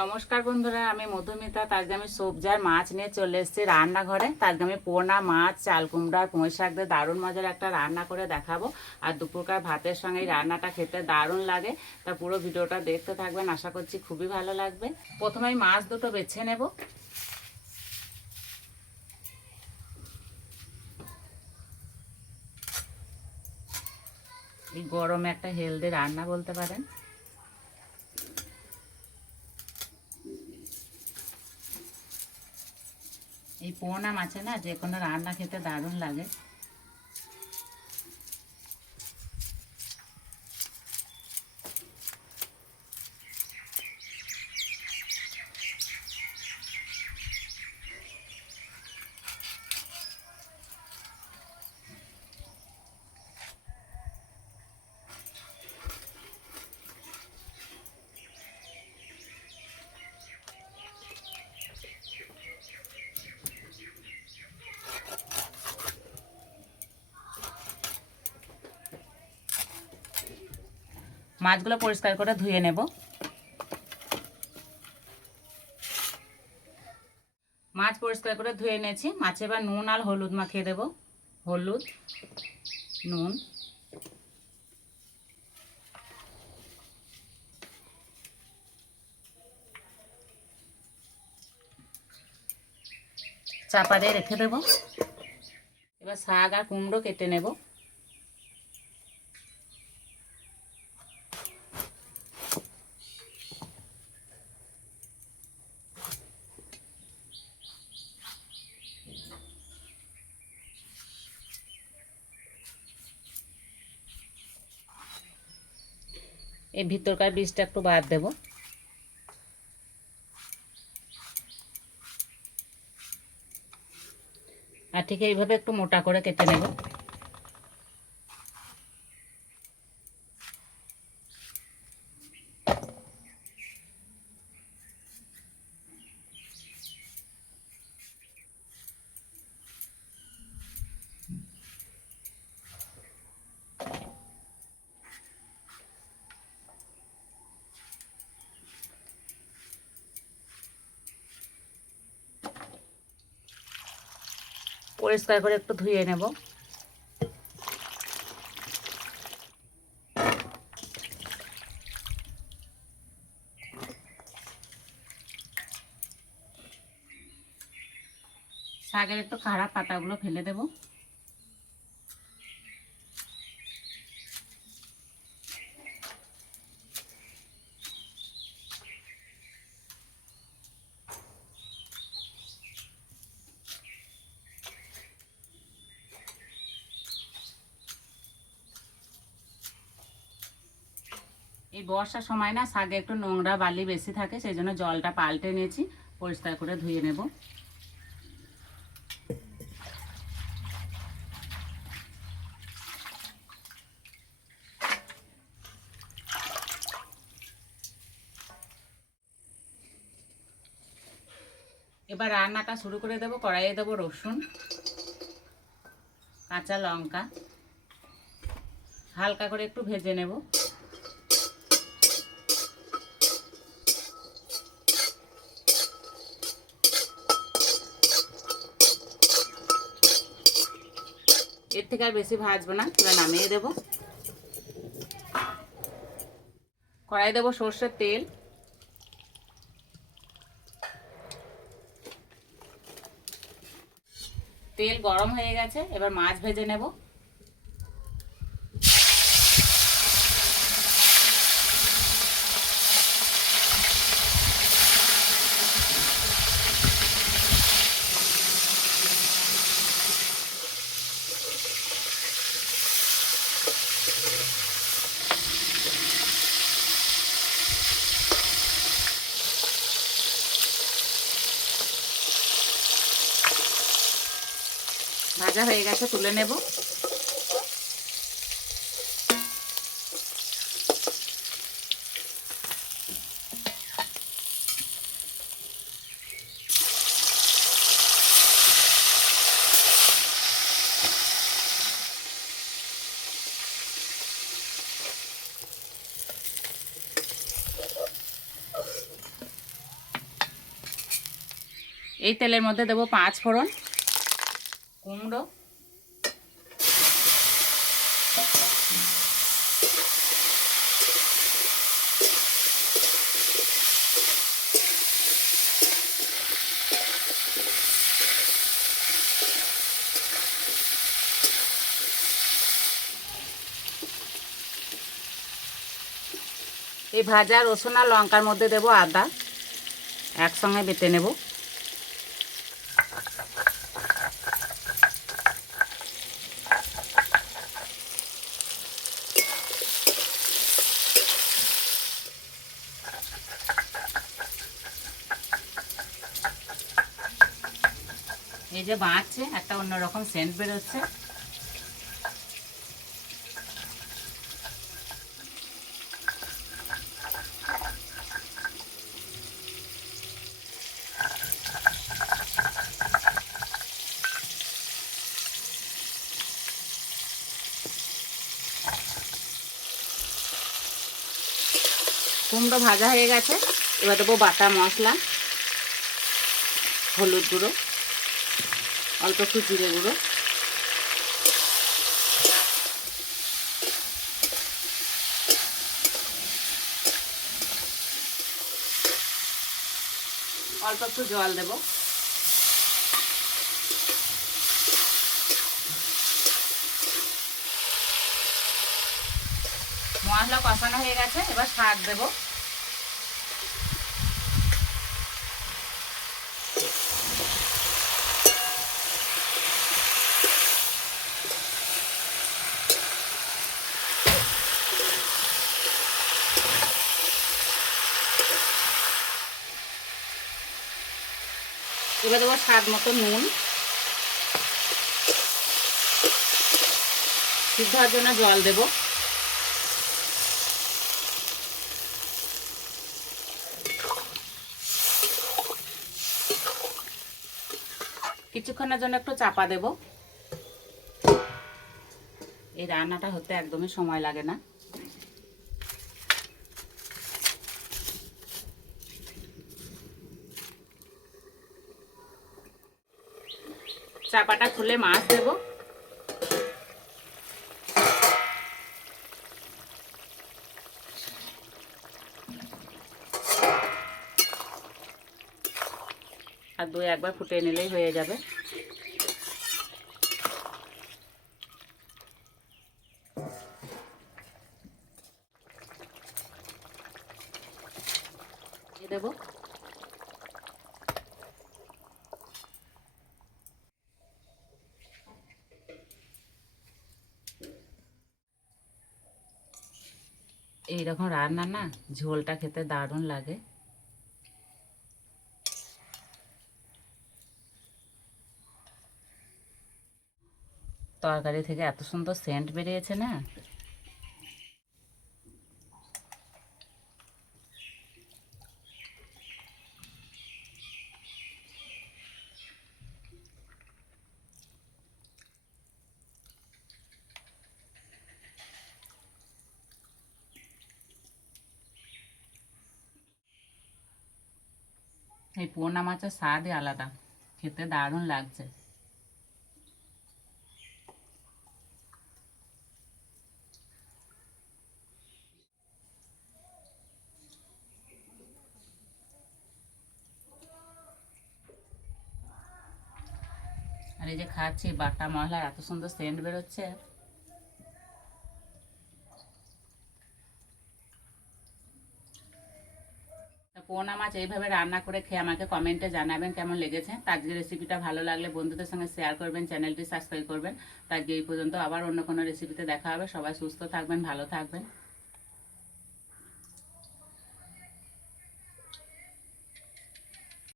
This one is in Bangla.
নমস্কার বন্ধুরা, আমি মধুমিতা। আজকে আমি সবজি আর মাছ নিয়ে চলে এসেছি রান্নাঘরে। আজকে আমি পোনা মাছ, চাল কুমড়া আর পুঁই শাক দিয়ে দারুণ মজার একটা রান্না করে দেখাবো। আর দুপুরকার ভাতের সঙ্গে এই রান্নাটা খেতে দারুণ লাগে। তা পুরো ভিডিওটা দেখতে থাকবেন, আশা করছি খুবই ভালো লাগবে। প্রথমে আমি মাছ দুটো বেছে নেব। এই গরমে একটা হেলদি রান্না বলতে পারেন। এই পোনা মাছে না যে কোনো রান্না খেতে দারুণ লাগে। মাছগুলো পরিষ্কার করে ধুয়ে নেব। মাছ পরিষ্কার করে ধুয়ে নিয়েছি। মাছে এবার নুন আর হলুদ মাখিয়ে দেব। হলুদ, নুন, চাপা দিয়ে রেখে দেব। এবার শাক আর কুমড়ো কেটে নেব। এই ভিতরকার বীজটা একটু বাদ দেব। আর ঠিক এইভাবে একটু মোটা করে কেটে নেব। পরিষ্কার করে একটু ধুয়ে নেব। শাকের একটু খারাপ পাতাগুলো ফেলে দেব। এই বর্ষার সময় না শাকে একটু নোংরা বালি বেশি থাকে, সেই জন্য জলটা পাল্টে নিয়েছি। পরিষ্কার করে ধুয়ে নেব। এবার রান্নাটা শুরু করে দেব। কড়াইয়ে দেব রসুন, কাঁচা লঙ্কা, হালকা করে একটু ভেজে নেব। এর থেকে আর বেশি ভাজবো না, এবার নামিয়ে দেব। কড়াই দেব সর্ষের তেল। তেল গরম হয়ে গেছে, এবার মাছ ভেজে নেব। ভাজা হয়ে গেছে, তুলে নেব। এই তেলের মধ্যে দেবো 5 ফোড়ন, কুমড়ো, এই ভাজা রসুন আর লঙ্কার মধ্যে দেবো আদা, একসঙ্গে বেটে নেব। এই যে বাঁচছে, একটা অন্যরকম সেন্ট বেরোচ্ছে। কুমড়ো ভাজা হয়ে গেছে, এবার দেবো বাটা মশলা, হলুদ গুঁড়ো, অল্প একটু জিরে গুঁড়ো, অল্প একটু জল দেব। মশলা কষানো হয়ে গেছে, এবার শাক দেব। এবার দেবো স্বাদ মতো নুন, সিদ্ধ হওয়ার জন্য জল দেব। কিছুক্ষণের জন্য একটু চাপা দেব। এই রান্নাটা হতে একদমই সময় লাগে না। চাপাটা খুলে মাছ দেব। আর 2-1 বার ফুটিয়ে নিলেই হয়ে যাবে। দেব এইরকম রান্না না ঝোলটা খেতে দারুণ লাগে। তরকারি থেকে এত সুন্দর সেন্ট বেরিয়েছে না। এই পোনা মাছের স্বাদই আলাদা, খেতে দারুণ লাগছে। আর এই যে খাচ্ছি, বাটা মশলার এত সুন্দর সেন্ট বেরোচ্ছে। পোনা মাছ এইভাবে রান্না করে খেয়ে আমাকে কমেন্টে জানাবেন কেমন লেগেছে। তো আজকের রেসিপিটা ভালো লাগলে বন্ধুদের সঙ্গে শেয়ার করবেন, চ্যানেলটি সাবস্ক্রাইব করবেন। তো আজকে এই পর্যন্ত, আবার অন্য কোনো রেসিপিতে দেখা হবে। সবাই সুস্থ থাকবেন, ভালো থাকবেন।